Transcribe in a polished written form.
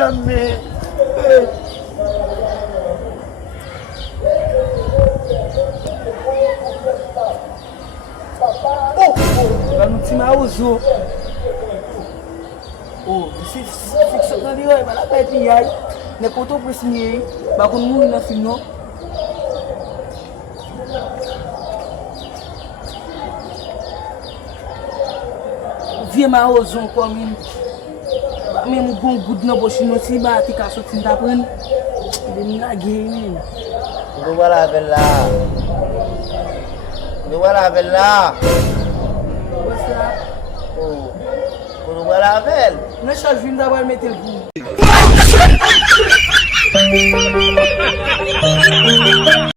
jamais. Vai no time a usou. Oh, se fixa na dia, vai lá para aí. Ne poto presini, ba kon mu na fino. Vie ma ozon kwa min. Ba men gon good no boshino si ba ti ka soti nda pren. De mi na gay. Kudu wala bella. Kudu wala bella. What's that? Oh. Kudu wala bella. Na charge vinda ba meter bu.